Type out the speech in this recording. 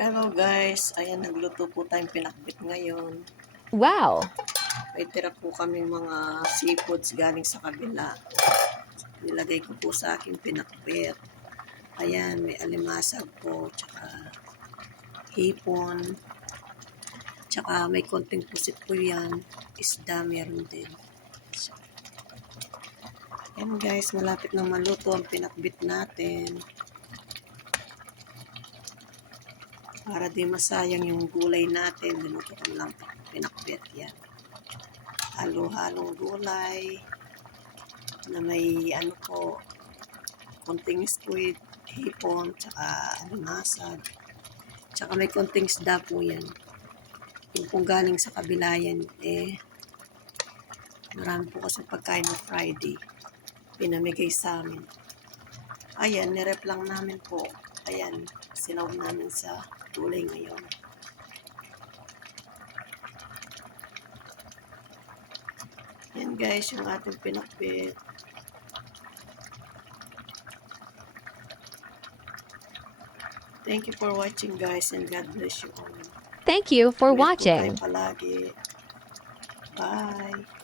Hello guys, ayan nagluto po tayong pinakbit ngayon. Wow! May tira po kaming mga seafoods galing sa kabila. Nilagay ko po sa aking pinakbit. Ayan, may alimasag po, tsaka hipon, tsaka may konting pusit po yan. Isda meron din. Ayan guys, malapit na maluto ang pinakbit natin. Para di masayang yung gulay natin, dinuto ko lang pinakbit yan. Halo-halong gulay na may konting squid, hipon, tsaka alimasag. Tsaka may konting isda po yan. Yung kung galing sa kabila yan, marami po kasi pagkain ng Friday. Pinamigay sa amin. Ayan, nirep lang namin po. Ayan, sinaw namin sa gulay ngayon. Yan guys, yung ating pinakbit. Thank you for watching guys and God bless you all. Thank you for Ingat po tayo watching. palagi. Bye!